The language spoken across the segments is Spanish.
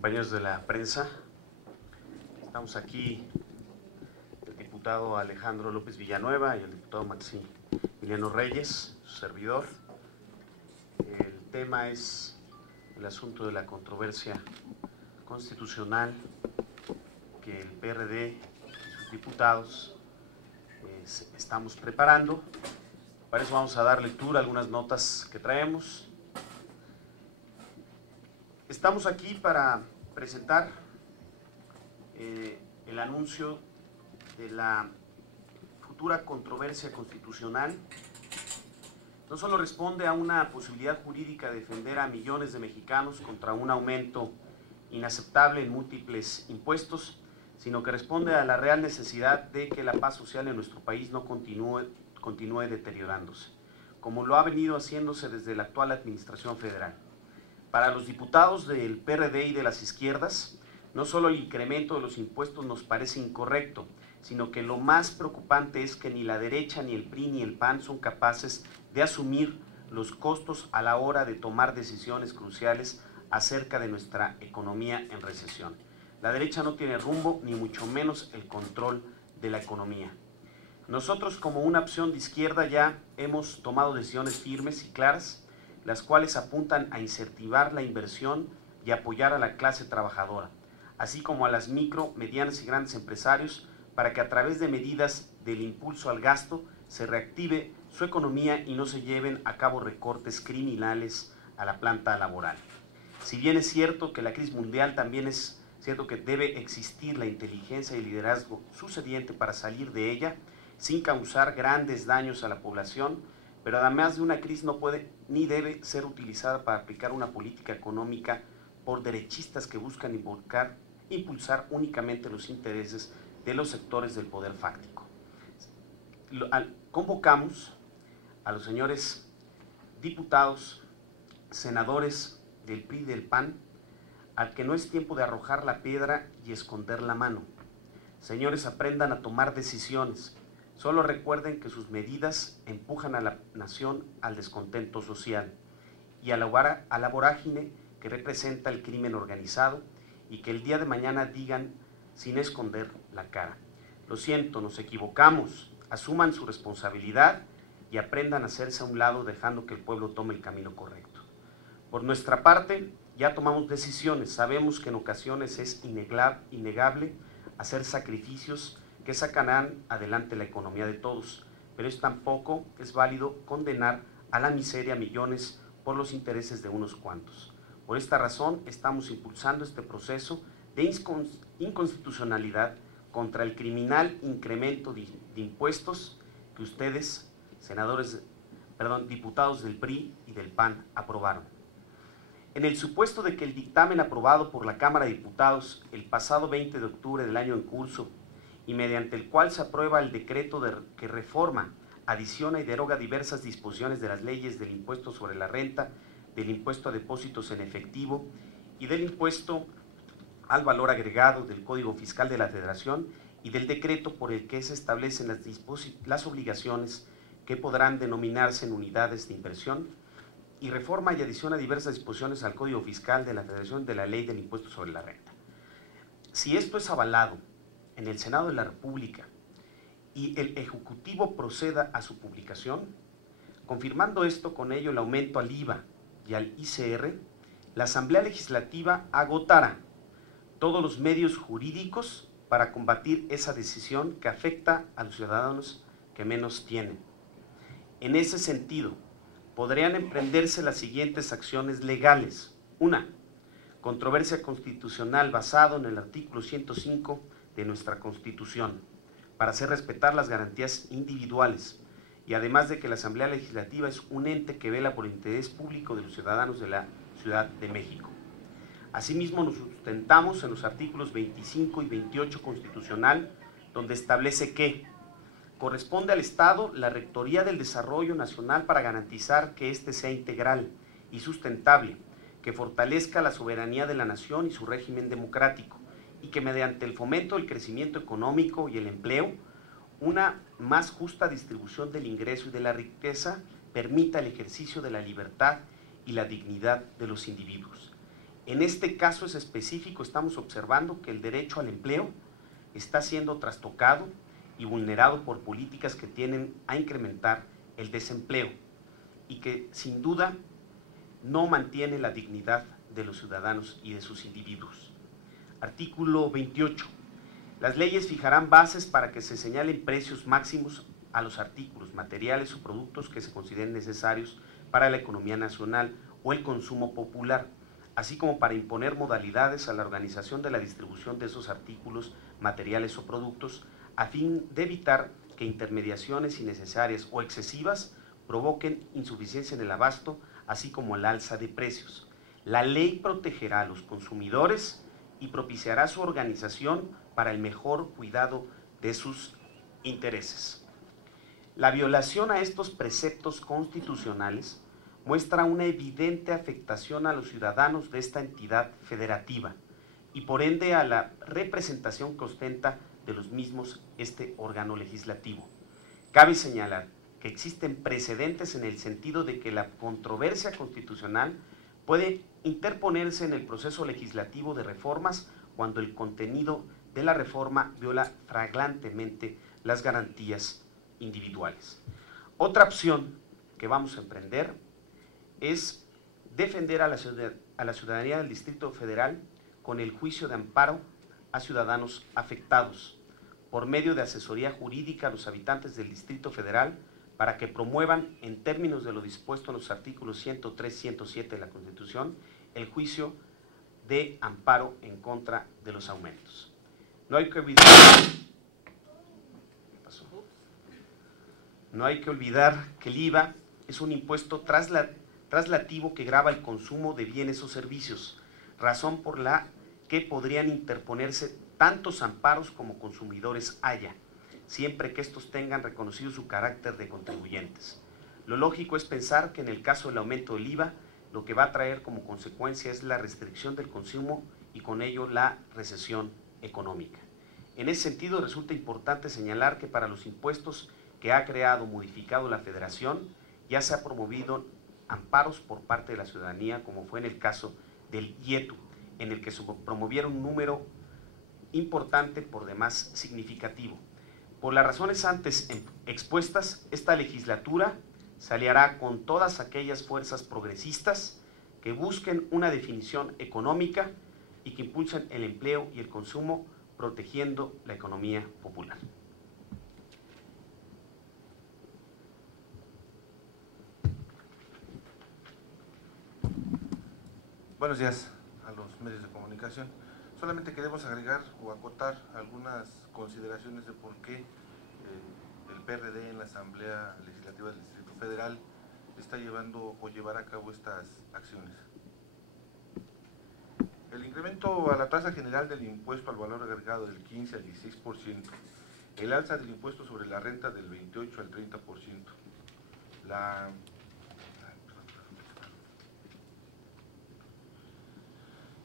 compañeros de la prensa. Estamos aquí el diputado Alejandro López Villanueva y el diputado Maximiliano Reyes, su servidor. El tema es el asunto de la controversia constitucional que el PRD y sus diputados estamos preparando. Para eso vamos a dar lectura a algunas notas que traemos. Estamos aquí para presentar el anuncio de la futura controversia constitucional. No solo responde a una posibilidad jurídica de defender a millones de mexicanos contra un aumento inaceptable en múltiples impuestos, sino que responde a la real necesidad de que la paz social en nuestro país no continúe deteriorándose, como lo ha venido haciéndose desde la actual administración federal. Para los diputados del PRD y de las izquierdas, no solo el incremento de los impuestos nos parece incorrecto, sino que lo más preocupante es que ni la derecha, ni el PRI, ni el PAN son capaces de asumir los costos a la hora de tomar decisiones cruciales acerca de nuestra economía en recesión. La derecha no tiene rumbo, ni mucho menos el control de la economía. Nosotros, como una opción de izquierda, ya hemos tomado decisiones firmes y claras, las cuales apuntan a incentivar la inversión y apoyar a la clase trabajadora, así como a las micro, medianas y grandes empresarios, para que a través de medidas del impulso al gasto se reactive su economía y no se lleven a cabo recortes criminales a la planta laboral. Si bien es cierto que la crisis mundial, también es cierto que debe existir la inteligencia y el liderazgo suficiente para salir de ella sin causar grandes daños a la población, pero además de una crisis no puede ni debe ser utilizada para aplicar una política económica por derechistas que buscan impulsar únicamente los intereses de los sectores del poder fáctico. Convocamos a los señores diputados, senadores del PRI y del PAN, al que no es tiempo de arrojar la piedra y esconder la mano. Señores, aprendan a tomar decisiones. Solo recuerden que sus medidas empujan a la nación al descontento social y a la vorágine que representa el crimen organizado, y que el día de mañana digan sin esconder la cara: lo siento, nos equivocamos. Asuman su responsabilidad y aprendan a hacerse a un lado, dejando que el pueblo tome el camino correcto. Por nuestra parte, ya tomamos decisiones. Sabemos que en ocasiones es innegable hacer sacrificios que sacarán adelante la economía de todos, pero tampoco es válido condenar a la miseria a millones por los intereses de unos cuantos. Por esta razón estamos impulsando este proceso de inconstitucionalidad contra el criminal incremento de impuestos que ustedes, diputados del PRI y del PAN, aprobaron. En el supuesto de que el dictamen aprobado por la Cámara de Diputados el pasado 20 de octubre del año en curso, y mediante el cual se aprueba el decreto que reforma, adiciona y deroga diversas disposiciones de las leyes del impuesto sobre la renta, del impuesto a depósitos en efectivo y del impuesto al valor agregado, del Código Fiscal de la Federación y del decreto por el que se establecen las obligaciones que podrán denominarse en unidades de inversión, y reforma y adiciona diversas disposiciones al Código Fiscal de la Federación de la Ley del Impuesto sobre la Renta. Si esto es avalado en el Senado de la República y el Ejecutivo proceda a su publicación, confirmando esto con ello el aumento al IVA y al ICR, la Asamblea Legislativa agotará todos los medios jurídicos para combatir esa decisión que afecta a los ciudadanos que menos tienen. En ese sentido, podrían emprenderse las siguientes acciones legales. 1. Controversia constitucional basado en el artículo 105 de nuestra Constitución, para hacer respetar las garantías individuales, y además de que la Asamblea Legislativa es un ente que vela por el interés público de los ciudadanos de la Ciudad de México. Asimismo, nos sustentamos en los artículos 25 y 28 constitucional, donde establece que corresponde al Estado la rectoría del desarrollo nacional para garantizar que éste sea integral y sustentable, que fortalezca la soberanía de la nación y su régimen democrático, y que mediante el fomento del crecimiento económico y el empleo, una más justa distribución del ingreso y de la riqueza permita el ejercicio de la libertad y la dignidad de los individuos. En este caso es específico, estamos observando que el derecho al empleo está siendo trastocado y vulnerado por políticas que tienden a incrementar el desempleo y que sin duda no mantiene la dignidad de los ciudadanos y de sus individuos. Artículo 28. Las leyes fijarán bases para que se señalen precios máximos a los artículos, materiales o productos que se consideren necesarios para la economía nacional o el consumo popular, así como para imponer modalidades a la organización de la distribución de esos artículos, materiales o productos, a fin de evitar que intermediaciones innecesarias o excesivas provoquen insuficiencia en el abasto, así como el alza de precios. La ley protegerá a los consumidores y propiciará su organización para el mejor cuidado de sus intereses. La violación a estos preceptos constitucionales muestra una evidente afectación a los ciudadanos de esta entidad federativa y por ende a la representación que ostenta de los mismos este órgano legislativo. Cabe señalar que existen precedentes en el sentido de que la controversia constitucional puede interponerse en el proceso legislativo de reformas cuando el contenido de la reforma viola flagrantemente las garantías individuales. Otra opción que vamos a emprender es defender a la ciudadanía del Distrito Federal con el juicio de amparo a ciudadanos afectados por medio de asesoría jurídica a los habitantes del Distrito Federal para que promuevan, en términos de lo dispuesto en los artículos 103 y 107 de la Constitución, el juicio de amparo en contra de los aumentos. No hay que olvidar, que el IVA es un impuesto traslativo que grava el consumo de bienes o servicios, razón por la que podrían interponerse tantos amparos como consumidores haya, siempre que estos tengan reconocido su carácter de contribuyentes. Lo lógico es pensar que en el caso del aumento del IVA, lo que va a traer como consecuencia es la restricción del consumo y con ello la recesión económica. En ese sentido, resulta importante señalar que para los impuestos que ha creado o modificado la Federación, ya se ha promovido amparos por parte de la ciudadanía, como fue en el caso del IETU, en el que se promovieron un número importante, por demás significativo. Por las razones antes expuestas, esta legislatura se aliará con todas aquellas fuerzas progresistas que busquen una definición económica y que impulsen el empleo y el consumo, protegiendo la economía popular. Buenos días a los medios de comunicación. Solamente queremos agregar o acotar algunas consideraciones de por qué el PRD en la Asamblea Legislativa del Distrito Federal está llevando o llevará a cabo estas acciones. El incremento a la tasa general del impuesto al valor agregado del 15 al 16%, el alza del impuesto sobre la renta del 28 al 30%,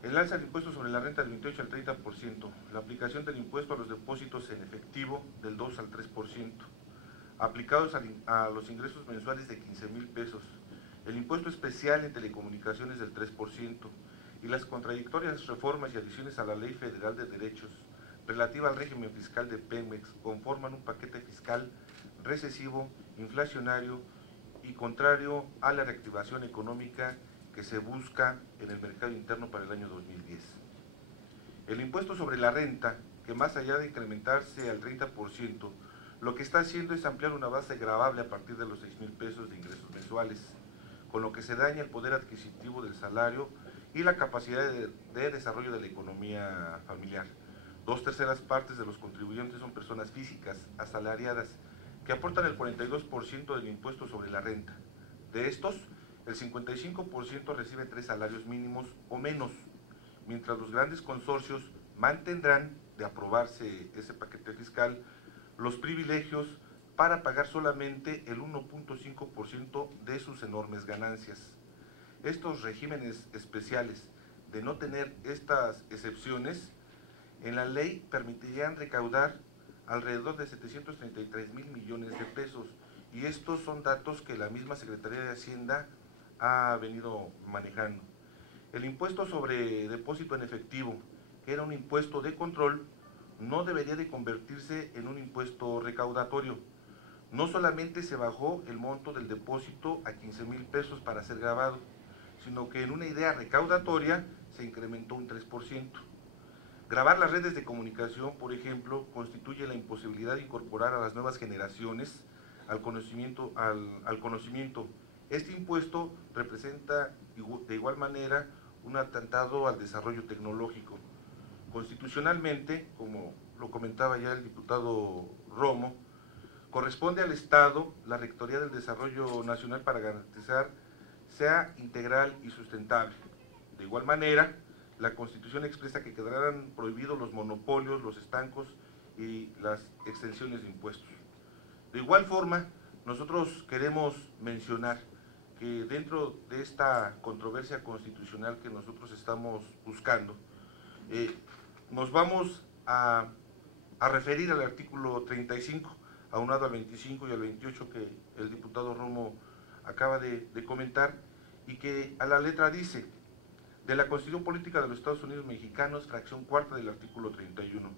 el alza del impuesto sobre la renta del 28 al 30%, la aplicación del impuesto a los depósitos en efectivo del 2 al 3%, aplicados a los ingresos mensuales de 15,000 pesos, el impuesto especial en telecomunicaciones del 3%, y las contradictorias reformas y adiciones a la Ley Federal de Derechos relativa al régimen fiscal de Pemex conforman un paquete fiscal recesivo, inflacionario y contrario a la reactivación económica que se busca en el mercado interno para el año 2010. El impuesto sobre la renta, que más allá de incrementarse al 30%, lo que está haciendo es ampliar una base gravable a partir de los 6,000 pesos de ingresos mensuales, con lo que se daña el poder adquisitivo del salario y la capacidad de desarrollo de la economía familiar. 2/3 partes de los contribuyentes son personas físicas asalariadas que aportan el 42% del impuesto sobre la renta. De estos, el 55% recibe 3 salarios mínimos o menos, mientras los grandes consorcios mantendrán, de aprobarse ese paquete fiscal, los privilegios para pagar solamente el 1.5% de sus enormes ganancias. Estos regímenes especiales, de no tener estas excepciones, en la ley permitirían recaudar alrededor de 733,000 millones de pesos, y estos son datos que la misma Secretaría de Hacienda ha venido manejando. El impuesto sobre depósito en efectivo, que era un impuesto de control, no debería de convertirse en un impuesto recaudatorio. No solamente se bajó el monto del depósito a 15,000 pesos para ser grabado, sino que en una idea recaudatoria se incrementó un 3%. Grabar las redes de comunicación, por ejemplo, constituye la imposibilidad de incorporar a las nuevas generaciones al conocimiento. Este impuesto representa de igual manera un atentado al desarrollo tecnológico. Constitucionalmente, como lo comentaba ya el diputado Romo, corresponde al Estado la Rectoría del Desarrollo Nacional para garantizar sea integral y sustentable. De igual manera, la Constitución expresa que quedarán prohibidos los monopolios, los estancos y las exenciones de impuestos. De igual forma, nosotros queremos mencionar que dentro de esta controversia constitucional que nosotros estamos buscando, nos vamos a referir al artículo 35, aunado al 25 y al 28 que el diputado Romo acaba de comentar, y que a la letra dice: de la Constitución Política de los Estados Unidos Mexicanos, fracción cuarta del artículo 31,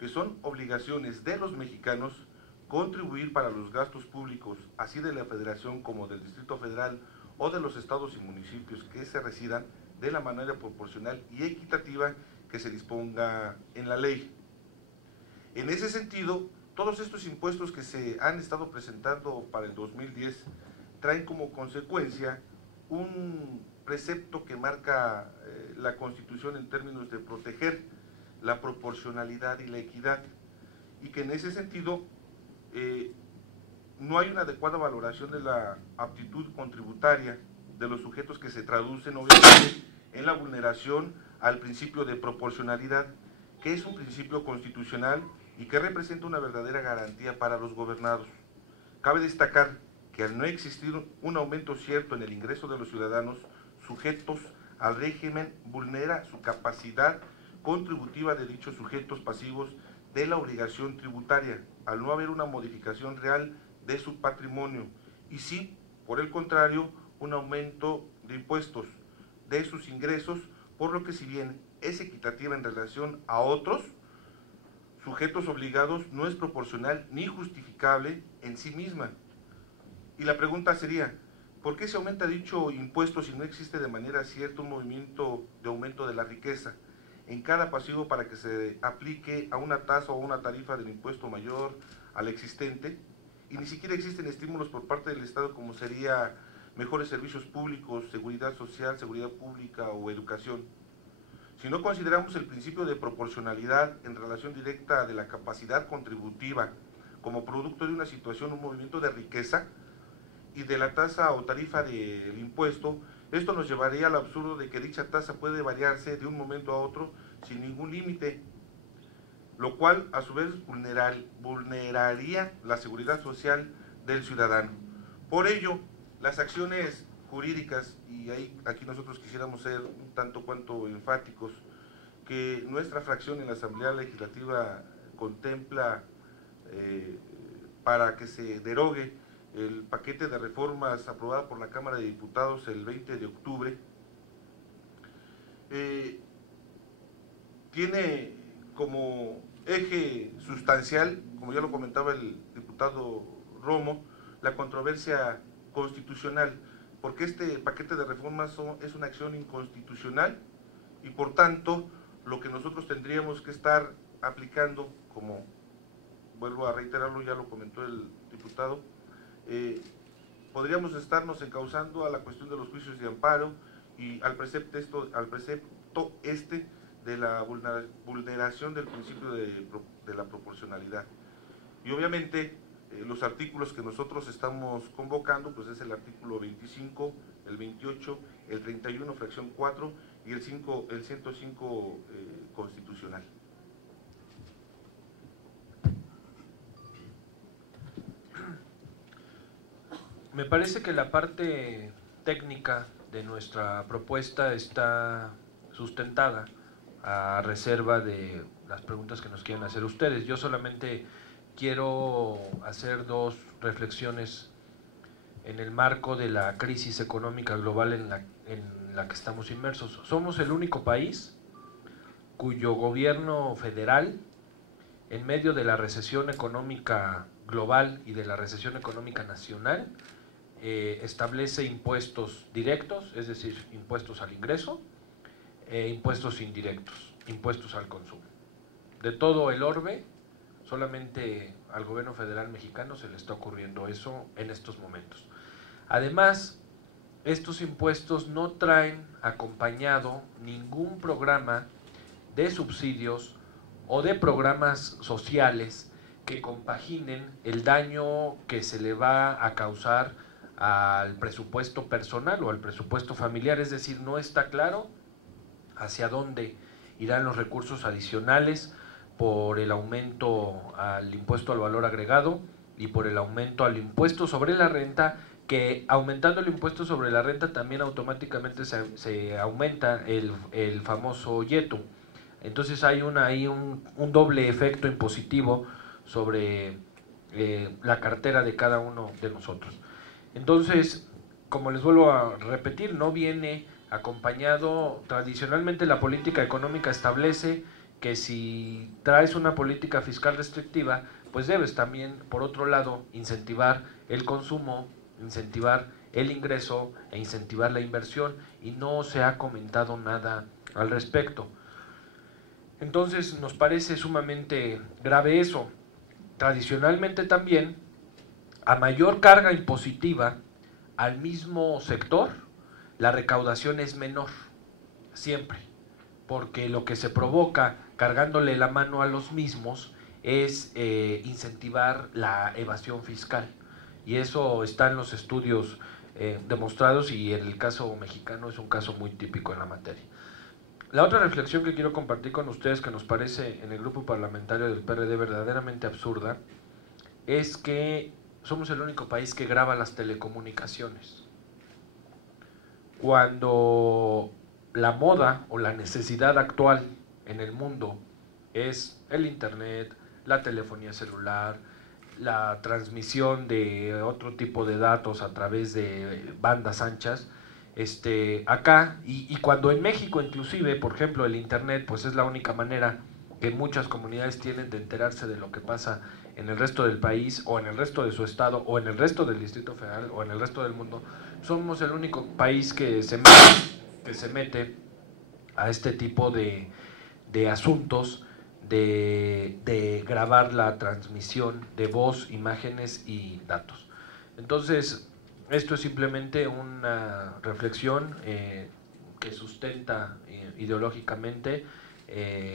que son obligaciones de los mexicanos contribuir para los gastos públicos, así de la Federación como del Distrito Federal o de los estados y municipios que se residan, de la manera proporcional y equitativa que se disponga en la ley. En ese sentido, todos estos impuestos que se han estado presentando para el 2010 traen como consecuencia un precepto que marca la Constitución en términos de proteger la proporcionalidad y la equidad, y que en ese sentido no hay una adecuada valoración de la aptitud contributaria de los sujetos, que se traducen obviamente en la vulneración al principio de proporcionalidad, que es un principio constitucional y que representa una verdadera garantía para los gobernados. Cabe destacar que al no existir un aumento cierto en el ingreso de los ciudadanos sujetos al régimen, vulnera su capacidad contributiva de dichos sujetos pasivos de la obligación tributaria, al no haber una modificación real de su patrimonio, y sí, por el contrario, un aumento de impuestos de sus ingresos, por lo que si bien es equitativa en relación a otros sujetos obligados, no es proporcional ni justificable en sí misma. Y la pregunta sería: ¿por qué se aumenta dicho impuesto si no existe de manera cierta un movimiento de aumento de la riqueza en cada pasivo para que se aplique a una tasa o una tarifa del impuesto mayor al existente? Y ni siquiera existen estímulos por parte del Estado, como sería mejores servicios públicos, seguridad social, seguridad pública o educación. Si no consideramos el principio de proporcionalidad en relación directa de la capacidad contributiva como producto de una situación, un movimiento de riqueza, y de la tasa o tarifa del impuesto, esto nos llevaría al absurdo de que dicha tasa puede variarse de un momento a otro sin ningún límite, lo cual a su vez vulneraría la seguridad social del ciudadano. Por ello, las acciones jurídicas, y aquí nosotros quisiéramos ser un tanto cuanto enfáticos, que nuestra fracción en la Asamblea Legislativa contempla para que se derogue el paquete de reformas aprobado por la Cámara de Diputados el 20 de octubre, tiene como eje sustancial, como ya lo comentaba el diputado Romo, la controversia constitucional, porque este paquete de reformas es una acción inconstitucional, y por tanto lo que nosotros tendríamos que estar aplicando, como vuelvo a reiterarlo, ya lo comentó el diputado, podríamos estarnos encauzando a la cuestión de los juicios de amparo y al precepto este de la vulneración del principio de la proporcionalidad. Y obviamente los artículos que nosotros estamos convocando, pues es el artículo 25, el 28, el 31, fracción 4 y el 105 constitucional. Me parece que la parte técnica de nuestra propuesta está sustentada, a reserva de las preguntas que nos quieran hacer ustedes. Yo solamente quiero hacer dos reflexiones en el marco de la crisis económica global en la que estamos inmersos. Somos el único país cuyo gobierno federal, en medio de la recesión económica global y de la recesión económica nacional, establece impuestos directos, es decir, impuestos al ingreso, impuestos indirectos, impuestos al consumo. De todo el orbe, solamente al gobierno federal mexicano se le está ocurriendo eso en estos momentos. Además, estos impuestos no traen acompañado ningún programa de subsidios o de programas sociales que compaginen el daño que se le va a causar al presupuesto personal o al presupuesto familiar, es decir, no está claro hacia dónde irán los recursos adicionales por el aumento al impuesto al valor agregado y por el aumento al impuesto sobre la renta, que aumentando el impuesto sobre la renta también automáticamente se aumenta el famoso YETU. Entonces hay un doble efecto impositivo sobre la cartera de cada uno de nosotros. Entonces, como les vuelvo a repetir, no viene acompañado. Tradicionalmente la política económica establece que si traes una política fiscal restrictiva, pues debes también, por otro lado, incentivar el consumo, incentivar el ingreso e incentivar la inversión, y no se ha comentado nada al respecto. Entonces nos parece sumamente grave eso. Tradicionalmente también, a mayor carga impositiva al mismo sector, la recaudación es menor, siempre, porque lo que se provoca cargándole la mano a los mismos es incentivar la evasión fiscal, y eso está en los estudios demostrados, y en el caso mexicano es un caso muy típico en la materia. La otra reflexión que quiero compartir con ustedes, que nos parece en el grupo parlamentario del PRD verdaderamente absurda, es que somos el único país que graba las telecomunicaciones. Cuando la moda o la necesidad actual en el mundo es el internet, la telefonía celular, la transmisión de otro tipo de datos a través de bandas anchas, acá, y cuando en México inclusive, por ejemplo, el internet pues es la única manera que muchas comunidades tienen de enterarse de lo que pasa en el resto del país, o en el resto de su estado, o en el resto del Distrito Federal, o en el resto del mundo. Somos el único país que se mete a este tipo de asuntos, de grabar la transmisión de voz, imágenes y datos. Entonces, esto es simplemente una reflexión que sustenta ideológicamente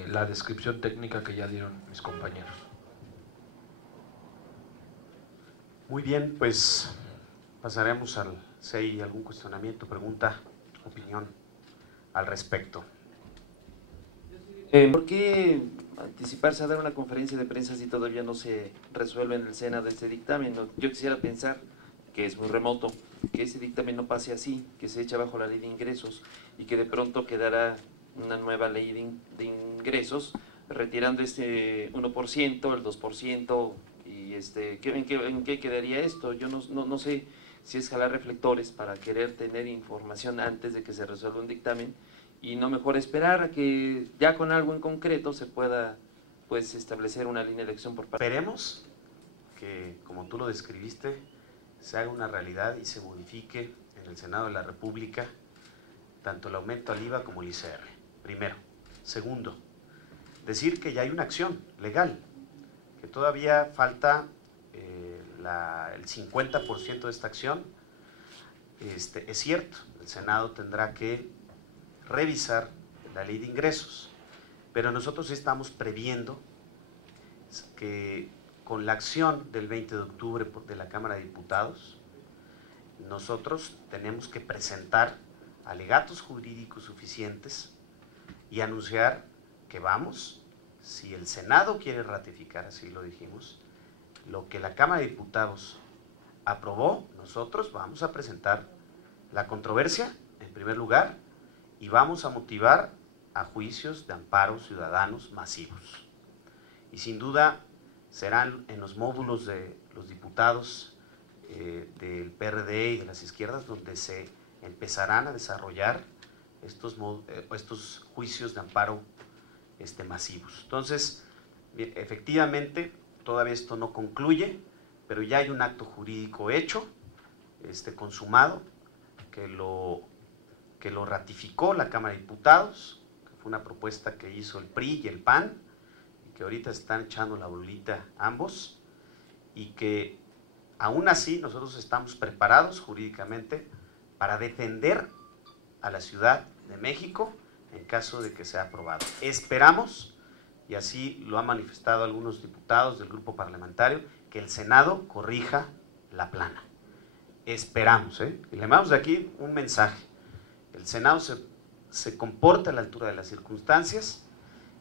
la descripción técnica que ya dieron mis compañeros. Muy bien, pues pasaremos al si hay algún cuestionamiento, pregunta, opinión al respecto. ¿Por qué anticiparse a dar una conferencia de prensa si todavía no se resuelve en el Senado este dictamen? Yo quisiera pensar que es muy remoto, que ese dictamen no pase así, que se eche bajo la ley de ingresos y que de pronto quedará una nueva ley de ingresos retirando este 1%, el 2%, y ¿en qué quedaría esto? Yo no sé si es jalar reflectores para querer tener información antes de que se resuelva un dictamen, y no mejor esperar a que ya con algo en concreto se pueda pues establecer una línea de acción por parte. Esperemos que, como tú lo describiste, se haga una realidad y se modifique en el Senado de la República tanto el aumento al IVA como el ICR, primero. Segundo, decir que ya hay una acción legal, que todavía falta el 50% de esta acción. Es cierto, el Senado tendrá que revisar la ley de ingresos, pero nosotros estamos previendo que con la acción del 20 de octubre de la Cámara de Diputados, nosotros tenemos que presentar alegatos jurídicos suficientes y anunciar que vamos, si el Senado quiere ratificar, así lo dijimos, lo que la Cámara de Diputados aprobó, nosotros vamos a presentar la controversia en primer lugar y vamos a motivar a juicios de amparos ciudadanos masivos. Y sin duda serán en los módulos de los diputados del PRD y de las izquierdas, donde se empezarán a desarrollar estos juicios de amparo masivos. Entonces, efectivamente, todavía esto no concluye, pero ya hay un acto jurídico hecho, consumado, que lo ratificó la Cámara de Diputados, que fue una propuesta que hizo el PRI y el PAN, y que ahorita están echando la bolita ambos, y que aún así nosotros estamos preparados jurídicamente para defender a la Ciudad de México en caso de que sea aprobado. Esperamos, y así lo han manifestado algunos diputados del grupo parlamentario, que el Senado corrija la plana. Esperamos, y le mandamos de aquí un mensaje. El Senado se comporta a la altura de las circunstancias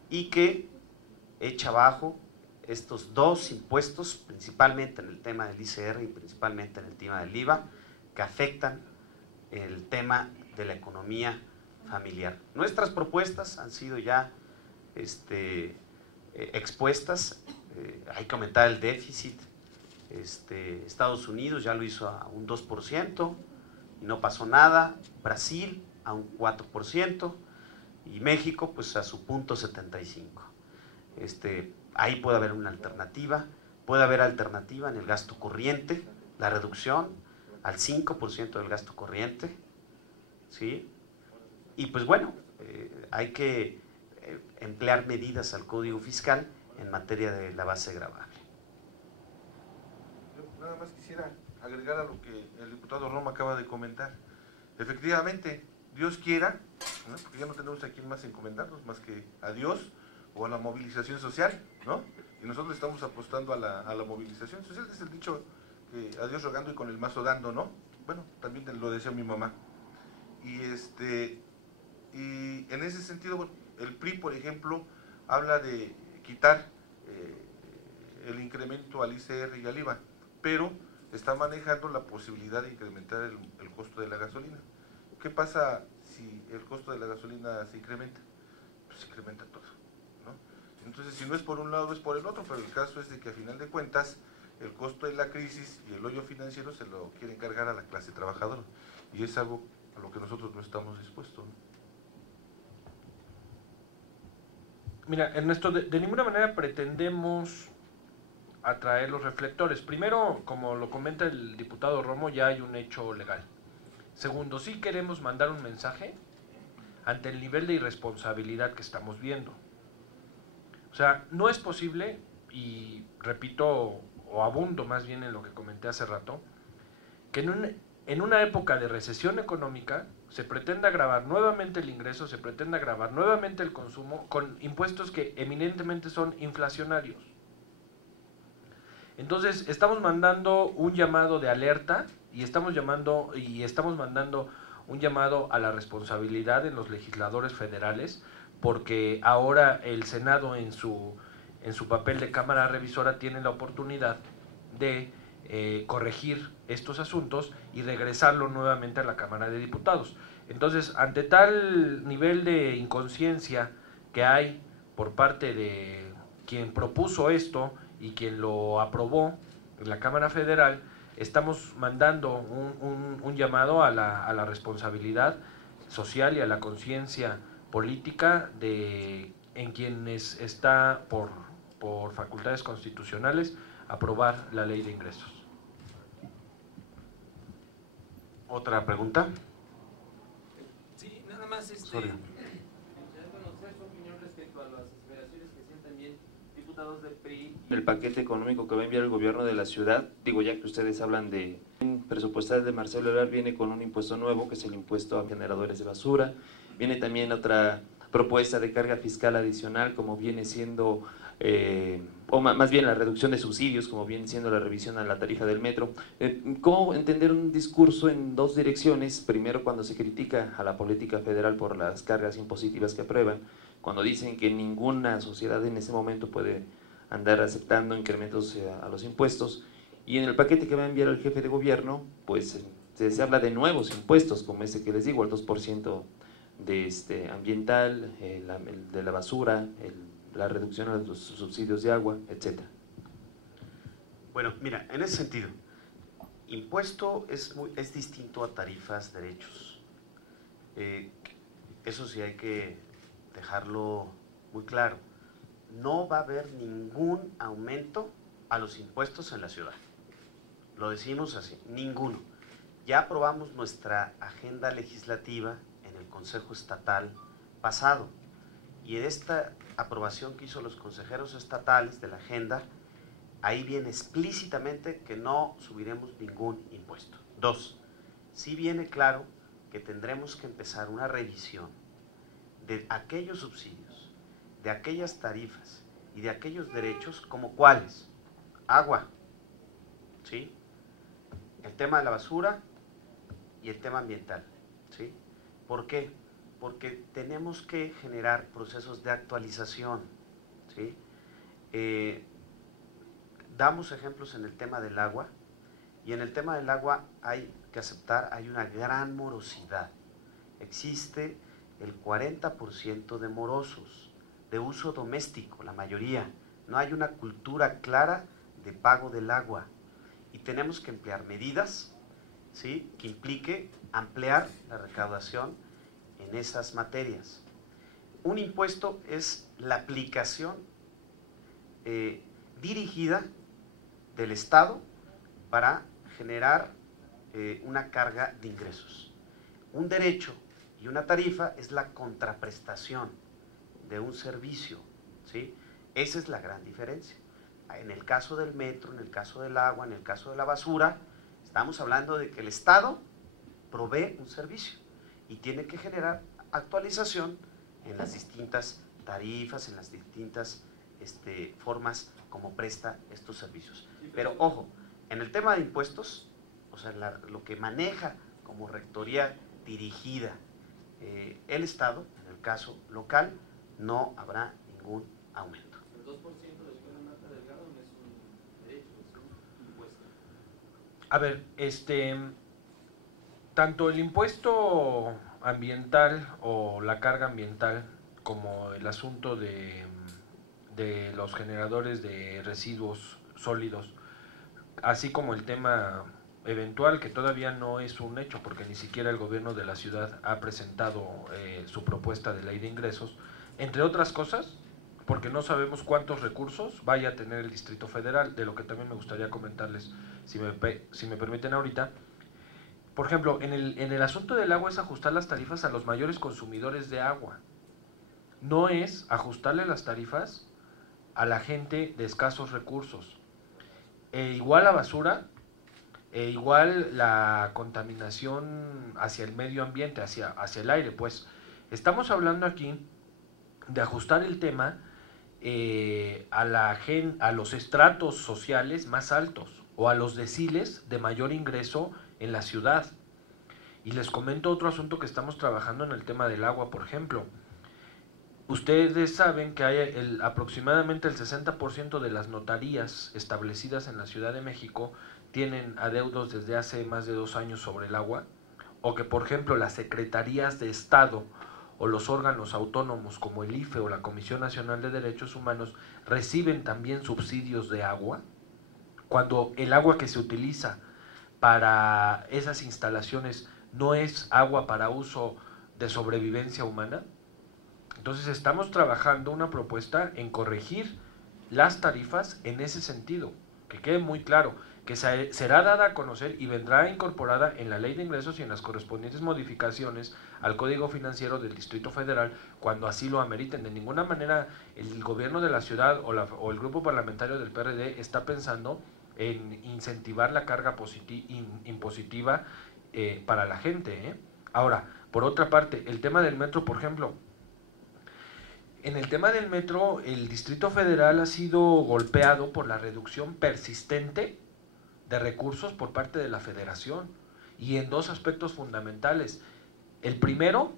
y que echa abajo estos dos impuestos, principalmente en el tema del ICR y principalmente en el tema del IVA, que afectan el tema de la economía familiar. Nuestras propuestas han sido ya expuestas, hay que aumentar el déficit. Estados Unidos ya lo hizo a un 2% y no pasó nada, Brasil a un 4% y México pues a su 0.75. Ahí puede haber una alternativa, puede haber alternativa en el gasto corriente, la reducción al 5% del gasto corriente, ¿sí? Y pues bueno, hay que emplear medidas al Código Fiscal en materia de la base gravable. Yo nada más quisiera agregar a lo que el diputado Romo acaba de comentar. Efectivamente, Dios quiera, ¿no? Porque ya no tenemos a quién más encomendarnos más que a Dios o a la movilización social, ¿no? Y nosotros estamos apostando a la movilización social. Es el dicho que a Dios rogando y con el mazo dando, ¿no? Bueno, también lo decía mi mamá. Y en ese sentido, bueno, el PRI, por ejemplo, habla de quitar el incremento al ICR y al IVA, pero está manejando la posibilidad de incrementar el costo de la gasolina. ¿Qué pasa si el costo de la gasolina se incrementa? Pues se incrementa todo, ¿no? Entonces, si no es por un lado, es por el otro, pero el caso es de que a final de cuentas, el costo de la crisis y el hoyo financiero se lo quieren cargar a la clase trabajadora, y es algo a lo que nosotros no estamos dispuestos, ¿no? Mira, Ernesto, de ninguna manera pretendemos atraer los reflectores. Primero, como lo comenta el diputado Romo, ya hay un hecho legal. Segundo, sí queremos mandar un mensaje ante el nivel de irresponsabilidad que estamos viendo. O sea, no es posible, y repito, o abundo más bien en lo que comenté hace rato, que en una época de recesión económica se pretenda gravar nuevamente el ingreso, se pretenda gravar nuevamente el consumo con impuestos que eminentemente son inflacionarios. Entonces, estamos mandando un llamado de alerta y estamos mandando un llamado a la responsabilidad de los legisladores federales, porque ahora el Senado en su papel de Cámara Revisora tiene la oportunidad de corregir estos asuntos y regresarlo nuevamente a la Cámara de Diputados. Entonces, ante tal nivel de inconsciencia que hay por parte de quien propuso esto y quien lo aprobó en la Cámara Federal, estamos mandando un llamado a la responsabilidad social y a la conciencia política en quienes está por facultades constitucionales aprobar la ley de ingresos. ¿Otra pregunta? Sí, nada más Soria. conocer su opinión respecto a las aspiraciones que hacían también diputados del PRI. El paquete económico que va a enviar el gobierno de la ciudad, digo, ya que ustedes hablan de presupuestal de Marcelo Ebrard, viene con un impuesto nuevo, que es el impuesto a generadores de basura. Viene también otra propuesta de carga fiscal adicional, como viene siendo, o más bien la reducción de subsidios, como viene siendo la revisión a la tarifa del metro. ¿Cómo entender un discurso en dos direcciones? Primero, cuando se critica a la política federal por las cargas impositivas que aprueban, cuando dicen que ninguna sociedad en ese momento puede andar aceptando incrementos a los impuestos, y en el paquete que va a enviar el jefe de gobierno, pues se habla de nuevos impuestos, como ese que les digo, el 2% de ambiental, el de la basura, la reducción de los subsidios de agua, etc. Bueno, mira, en ese sentido, Impuesto es distinto a tarifas, derechos. Eso sí hay que dejarlo muy claro. No va a haber ningún aumento a los impuestos en la ciudad. Lo decimos así, ninguno. Ya aprobamos nuestra agenda legislativa en el Consejo Estatal pasado, y en esta aprobación que hizo los consejeros estatales de la agenda, ahí viene explícitamente que no subiremos ningún impuesto. 2, sí viene claro que tendremos que empezar una revisión de aquellos subsidios, de aquellas tarifas y de aquellos derechos, como cuáles: agua, ¿sí?, el tema de la basura y el tema ambiental, ¿sí? ¿Por qué? Porque tenemos que generar procesos de actualización, ¿sí? Damos ejemplos en el tema del agua, y en el tema del agua hay que aceptar, hay una gran morosidad. Existe el 40% de morosos, de uso doméstico, la mayoría. No hay una cultura clara de pago del agua, y tenemos que emplear medidas, ¿sí?, que implique ampliar la recaudación en esas materias. Un impuesto es la aplicación dirigida del Estado para generar una carga de ingresos. Un derecho y una tarifa es la contraprestación de un servicio, ¿sí? Esa es la gran diferencia. En el caso del metro, en el caso del agua, en el caso de la basura, estamos hablando de que el Estado provee un servicio y tiene que generar actualización en las distintas tarifas, en las distintas formas como presta estos servicios. Pero ojo, en el tema de impuestos, o sea, lo que maneja como rectoría dirigida el Estado, en el caso local, no habrá ningún aumento. ¿El 2% de la escuela Marta Delgado no es un derecho, es un impuesto? A ver, tanto el impuesto ambiental o la carga ambiental como el asunto de los generadores de residuos sólidos, así como el tema eventual, que todavía no es un hecho porque ni siquiera el gobierno de la ciudad ha presentado su propuesta de ley de ingresos, entre otras cosas, porque no sabemos cuántos recursos vaya a tener el Distrito Federal, de lo que también me gustaría comentarles, si me permiten ahorita. Por ejemplo, en el asunto del agua es ajustar las tarifas a los mayores consumidores de agua, no es ajustarle las tarifas a la gente de escasos recursos. Igual la basura, igual la contaminación hacia el medio ambiente, hacia el aire, pues estamos hablando aquí de ajustar el tema a los estratos sociales más altos o a los deciles de mayor ingreso en la ciudad. Y les comento otro asunto que estamos trabajando en el tema del agua, por ejemplo. Ustedes saben que hay aproximadamente el 60% de las notarías establecidas en la Ciudad de México tienen adeudos desde hace más de 2 años sobre el agua, o que, por ejemplo, las secretarías de Estado o los órganos autónomos como el IFE o la Comisión Nacional de Derechos Humanos reciben también subsidios de agua, cuando el agua que se utiliza para esas instalaciones no es agua para uso de sobrevivencia humana. Entonces estamos trabajando una propuesta en corregir las tarifas en ese sentido, que quede muy claro, que será dada a conocer y vendrá incorporada en la Ley de Ingresos y en las correspondientes modificaciones al Código Financiero del Distrito Federal cuando así lo ameriten. De ninguna manera el gobierno de la ciudad o el grupo parlamentario del PRD está pensando en incentivar la carga impositiva para la gente. Ahora, por otra parte, el tema del metro, por ejemplo, en el tema del metro, el Distrito Federal ha sido golpeado por la reducción persistente de recursos por parte de la Federación, y en 2 aspectos fundamentales. El primero,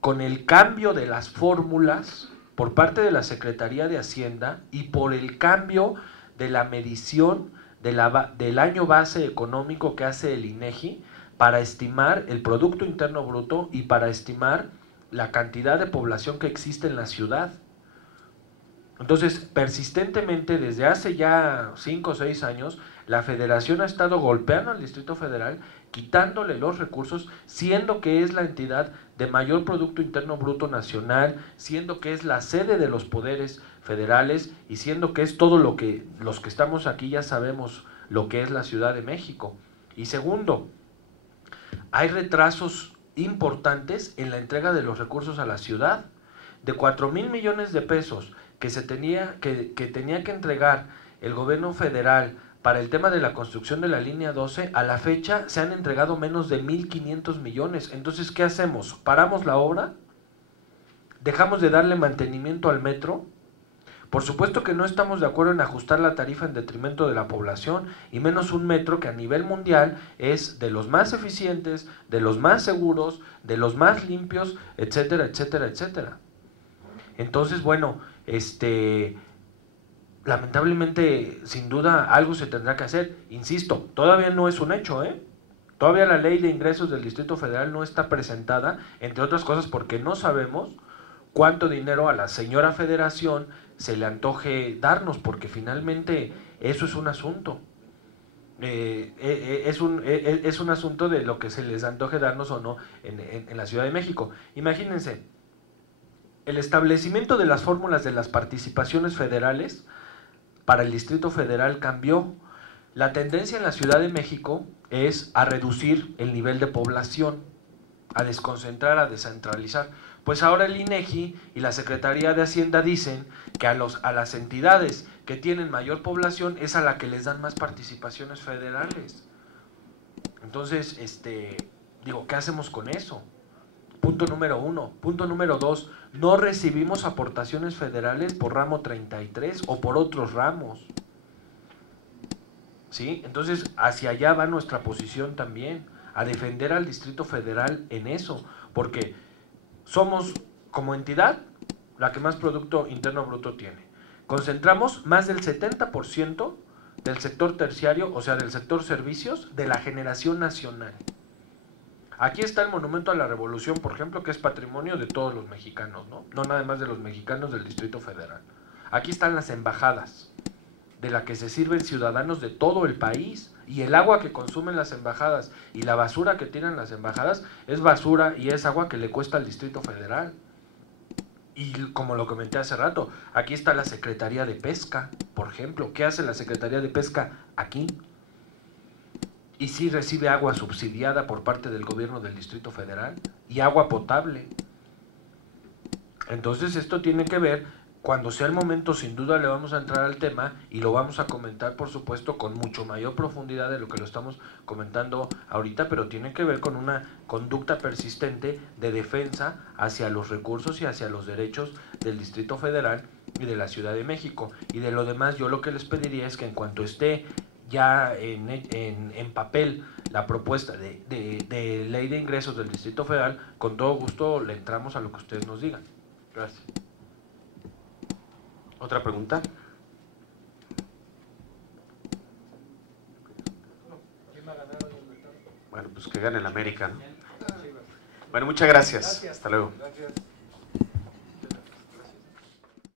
con el cambio de las fórmulas por parte de la Secretaría de Hacienda y por el cambio de la medición del año base económico que hace el INEGI para estimar el Producto Interno Bruto y para estimar la cantidad de población que existe en la ciudad. Entonces, persistentemente, desde hace ya 5 o 6 años, la Federación ha estado golpeando al Distrito Federal, quitándole los recursos, siendo que es la entidad de mayor Producto Interno Bruto Nacional, siendo que es la sede de los poderes federales y siendo que es todo lo que los que estamos aquí ya sabemos lo que es la Ciudad de México. Y segundo, hay retrasos importantes en la entrega de los recursos a la ciudad. De 4,000 millones de pesos que tenía que entregar el gobierno federal para el tema de la construcción de la línea 12, a la fecha se han entregado menos de 1,500 millones. Entonces, ¿qué hacemos? ¿Paramos la obra? ¿Dejamos de darle mantenimiento al metro? Por supuesto que no estamos de acuerdo en ajustar la tarifa en detrimento de la población, y menos un metro que a nivel mundial es de los más eficientes, de los más seguros, de los más limpios, etcétera, etcétera, etcétera. Entonces, bueno, lamentablemente, sin duda, algo se tendrá que hacer. Insisto, todavía no es un hecho, ¿eh? Todavía la ley de ingresos del Distrito Federal no está presentada, entre otras cosas porque no sabemos cuánto dinero a la señora Federación se le antoje darnos, porque finalmente eso es un asunto. Es un asunto de lo que se les antoje darnos o no en la Ciudad de México. Imagínense, el establecimiento de las fórmulas de las participaciones federales para el Distrito Federal cambió. La tendencia en la Ciudad de México es a reducir el nivel de población, a desconcentrar, a descentralizar. Pues ahora el INEGI y la Secretaría de Hacienda dicen que a las entidades que tienen mayor población es a la que les dan más participaciones federales. Entonces, digo, ¿qué hacemos con eso? Punto número 1. Punto número 2, no recibimos aportaciones federales por ramo 33 o por otros ramos. ¿Sí? Entonces, hacia allá va nuestra posición también, a defender al Distrito Federal en eso, porque somos, como entidad, la que más Producto Interno Bruto tiene. Concentramos más del 70% del sector terciario, o sea, del sector servicios, de la generación nacional. Aquí está el Monumento a la Revolución, por ejemplo, que es patrimonio de todos los mexicanos, ¿no? No nada más de los mexicanos del Distrito Federal. Aquí están las embajadas, de la que se sirven ciudadanos de todo el país, y el agua que consumen las embajadas y la basura que tiran las embajadas es basura y es agua que le cuesta al Distrito Federal. Y como lo comenté hace rato, aquí está la Secretaría de Pesca, por ejemplo. ¿Qué hace la Secretaría de Pesca aquí? Y sí recibe agua subsidiada por parte del gobierno del Distrito Federal y agua potable. Entonces esto tiene que ver. Cuando sea el momento, sin duda le vamos a entrar al tema y lo vamos a comentar, por supuesto, con mucho mayor profundidad de lo que lo estamos comentando ahorita, pero tiene que ver con una conducta persistente de defensa hacia los recursos y hacia los derechos del Distrito Federal y de la Ciudad de México. Y de lo demás, yo lo que les pediría es que en cuanto esté ya en papel la propuesta de ley de ingresos del Distrito Federal, con todo gusto le entramos a lo que ustedes nos digan. Gracias. ¿Otra pregunta? Bueno, pues que gane el América, ¿no? Bueno, muchas gracias. Hasta luego. Gracias.